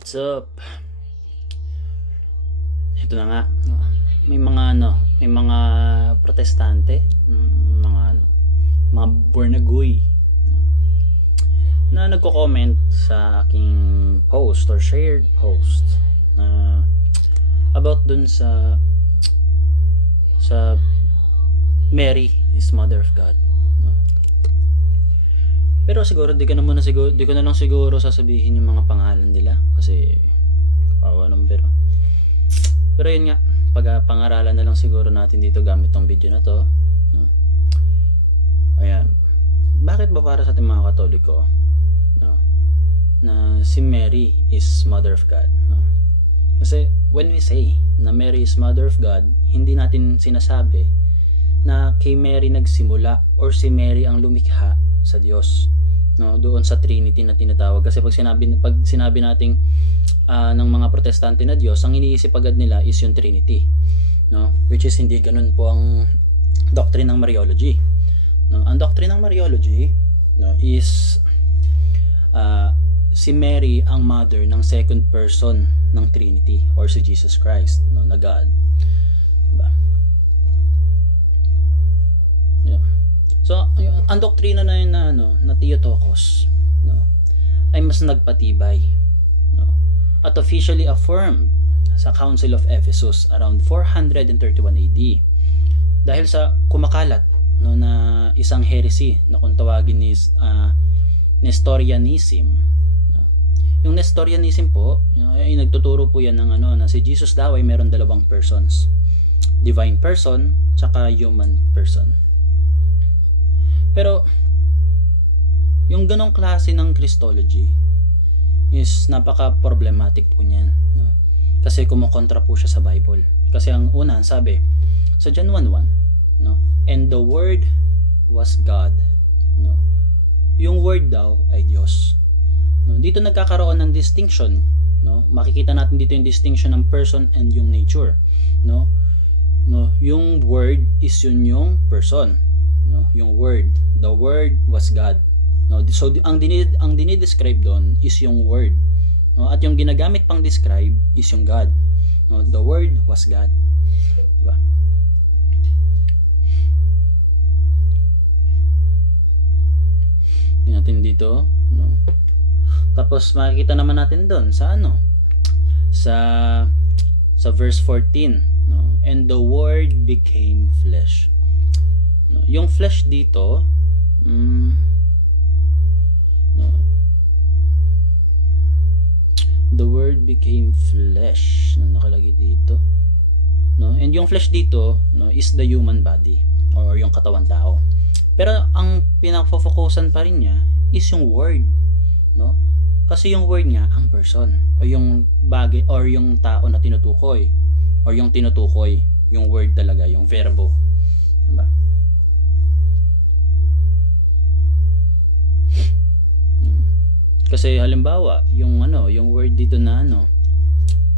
What's up? Ito na nga. May mga protestante, mga bornagoy na nagko-comment sa aking post or shared post na about dun sa Mary is Mother of God. Pero siguro di ko na lang siguro sasabihin yung mga pangalan nila kasi kawawa naman. Pero yun nga, pangaralan na lang siguro natin dito gamit tong video na to, no? Ayan. Bakit ba para sa ating mga Katoliko, no, na si Mary is Mother of God, no? Kasi when we say na Mary is Mother of God, hindi natin sinasabi na kay Mary nagsimula or si Mary ang lumikha sa Diyos, no, doon sa Trinity na tinatawag. Kasi pag sinabi nating ng mga protestante na Diyos, ang iniisip agad nila is yung Trinity, no, which is hindi ganun po ang doctrine ng Mariology, no. Ang doctrine ng Mariology, no, is si Mary ang mother ng second person ng Trinity or si Jesus Christ, no, na God, diba? Yeah. So, ang doktrina na yun na Theotokos, no, ay mas nagpatibay, no, at officially affirmed sa Council of Ephesus around 431 AD dahil sa kumakalat, no, na isang heresy na kung tawagin is Nestorianism, no. Yung Nestorianism po, ay nagtuturo po yan ng na si Jesus daw ay meron dalawang persons, divine person tsaka human person. Pero yung ganong klase ng Christology is napaka-problematic po niyan, no? Kasi kumukontra po siya sa Bible. Kasi ang una, sabi sa John 1:1, no, and the word was God, no. Yung word daw ay Diyos, no. Dito nagkakaroon ng distinction, no. Makikita natin dito yung distinction ng person and yung nature, no. Yung word is yung person, no, yung word, the word was God, no. So ang dinidescribe doon is yung word, no, at yung ginagamit pang describe is yung God, no. The word was God, diba? Tingnan natin dito, no. Tapos makikita naman natin doon sa sa verse 14, no, and the word became flesh. No, yung flesh dito, no, the word became flesh na nakalagay dito, no, and yung flesh dito, no, is the human body or yung katawan tao. Pero ang pinaka-focusan pa rin niya is yung word, no, kasi yung word niya ang person o yung bagay or yung tao na tinutukoy or yung tinutukoy, yung word talaga, yung verbo, diba? Kasi halimbawa, yung word dito na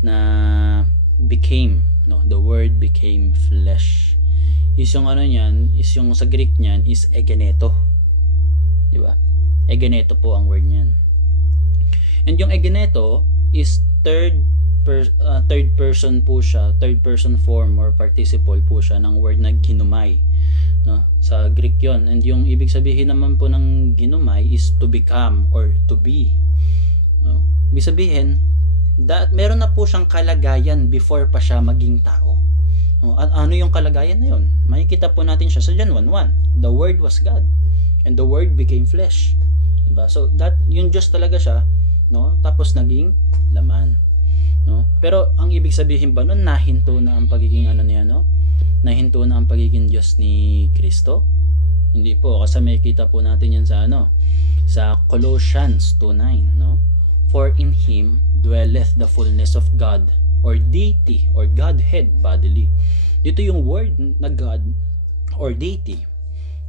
na became, no, the word became flesh. Is yung niyan, is yung sa Greek niyan is egeneto. Di ba? Egeneto po ang word niyan. And yung egeneto is third person po siya, third person form or participle po siya ng word na ginumai, no, sa Greek yon. And yung ibig sabihin naman po ng ginumai is to become or to be, no. Ibig sabihin meron na po siyang kalagayan before pa siya maging tao, no. At ano yung kalagayan na yon? Makikita po natin siya sa John 1:1, the word was God and the word became flesh, diba? So that yung Diyos talaga siya, no, tapos naging laman, no. Pero ang ibig sabihin ba nun nahinto na ang pagiging niya, no? Nahinto na ang pagiging Diyos ni Kristo? Hindi po, kasi makikita po natin yan sa sa Colossians 2:9, no? For in him dwelleth the fullness of God or deity or Godhead bodily. Dito yung word na God or deity,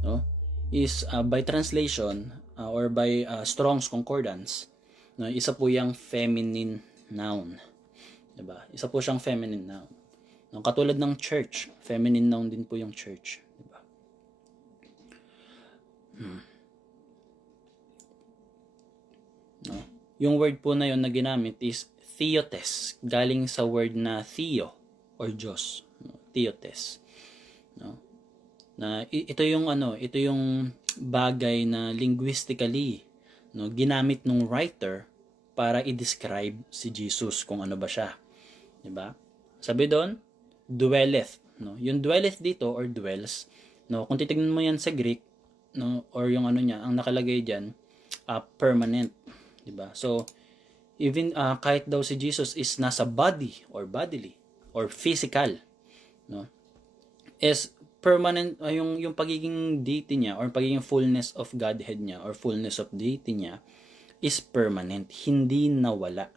no, is by translation or by Strong's Concordance, no, isa po yung feminine noun, diba? Isa po siyang feminine noun. No, katulad ng church, feminine noun din po yung church, diba? No? Yung word po na yon na ginamit is theotes, galing sa word na theo or Diyos, no? Theotes, no? Na ito yung ito yung bagay na linguistically, no, ginamit ng writer para i-describe si Jesus kung ano ba siya, 'di ba? Sabi doon, dwelleth, no? Yung dwelleth dito or dwells, no, kung titingnan mo yan sa Greek, no, or yung niya, ang nakalagay diyan, permanent, 'di ba? So even kahit daw si Jesus is nasa body or bodily or physical, no, is permanent, yung pagiging deity niya or pagiging fullness of Godhead niya or fullness of deity niya is permanent, hindi nawala,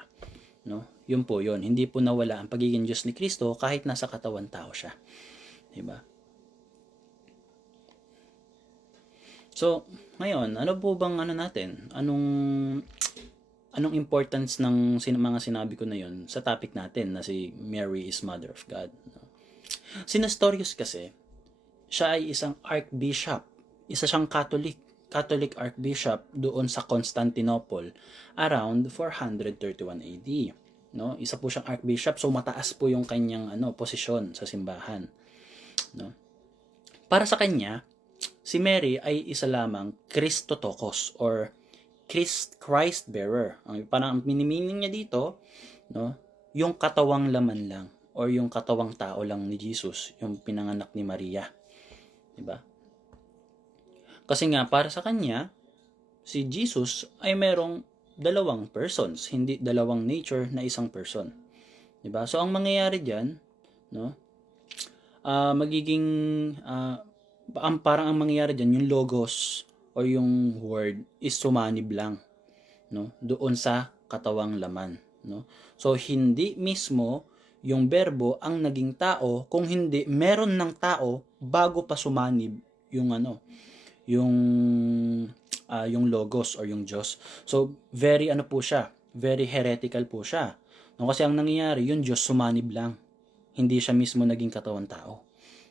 no? Yun po yun, hindi po nawala ang pagiging Diyos ni Kristo kahit nasa katawan tao siya, di ba? So ngayon, ano po bang natin, anong importance ng mga sinabi ko na yun sa topic natin na si Mary is Mother of God, no? Si Nestorius kasi, siya ay isang archbishop, isa siyang Catholic archbishop doon sa Constantinople around 431 AD, no? Isa po siyang archbishop, so mataas po yung kanyang posisyon sa simbahan, no? Para sa kanya, si Mary ay isa lamang Christotokos or Christ bearer. Parang minimining niya dito, no, yung katawang laman lang or yung katawang tao lang ni Jesus, yung pinanganak ni Maria. Diba? Kasi nga para sa kanya, si Jesus ay merong dalawang persons, hindi dalawang nature na isang person. Diba? So ang mangyayari diyan, no? Parang ang mangyayari diyan, yung logos or yung word is sumanib lang, no? Doon sa katawang laman, no? So hindi mismo yung berbo ang naging tao, kung hindi meron ng tao bago pa sumanib yung yung logos or yung Diyos. So very po siya, very heretical po siya, no? Kasi ang nangyayari, yung Diyos sumanib lang, hindi siya mismo naging katawan tao,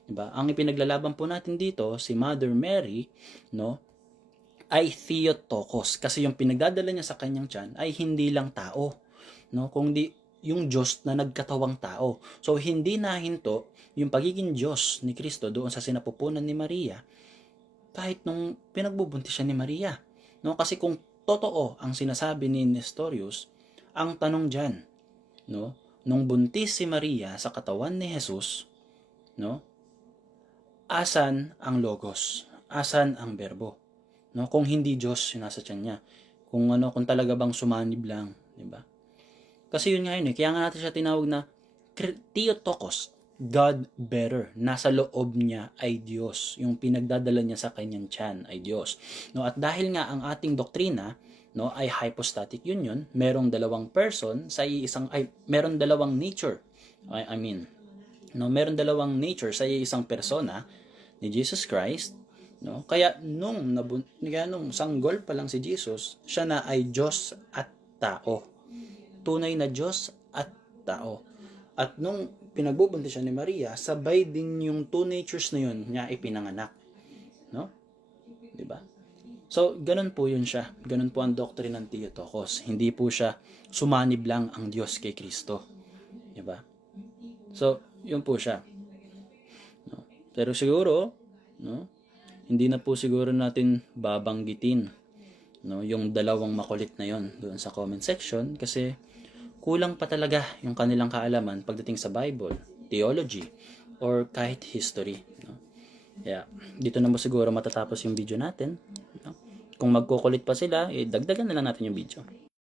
diba? Ang ipinaglalaban po natin dito, si Mother Mary, no, ay Theotokos, kasi yung pinagdadala niya sa kanyang tiyan ay hindi lang tao, no, kundi yung Diyos na nagkatawang tao. So hindi nahinto yung pagiging Diyos ni Kristo doon sa sinapupunan ni Maria kahit nung pinagbubuntis siya ni Maria, no? Kasi kung totoo ang sinasabi ni Nestorius, ang tanong diyan, no, nung buntis si Maria sa katawan ni Jesus, no, asan ang logos? Asan ang berbo? No, kung hindi Diyos yung nasa tiyan niya. Kung kung talaga bang sumanib lang, di ba? Kasi yun nga yun, kaya nga natin siya tinawag na Theotokos, God bearer. Nasa loob niya ay Diyos. Yung pinagdadala niya sa kanyang tiyan ay Diyos. No, at dahil nga ang ating doktrina, no, ay hypostatic union, merong dalawang person sa merong dalawang nature. Meron dalawang nature sa isang persona ni Jesus Christ, no? Kaya nung sanggol pa lang si Jesus, siya na ay Diyos at tao. Tunay na Diyos at tao. At nung pinagbubuntis siya ni Maria, sabay din yung two natures na yun niya ipinanganak, no? 'Di ba? So, ganun po yun siya. Ganun po ang doctrine ng Theotokos. Hindi po siya sumanib lang ang Diyos kay Kristo. 'Di ba? So, yun po siya. No? Pero siguro, no, hindi na po siguro natin babanggitin, no, yung dalawang makulit na yon doon sa comment section kasi kulang pa talaga yung kanilang kaalaman pagdating sa Bible, theology, or kahit history, no? Kaya dito na mo siguro matatapos yung video natin, no? Kung magkukulit pa sila, dagdagan na lang natin yung video.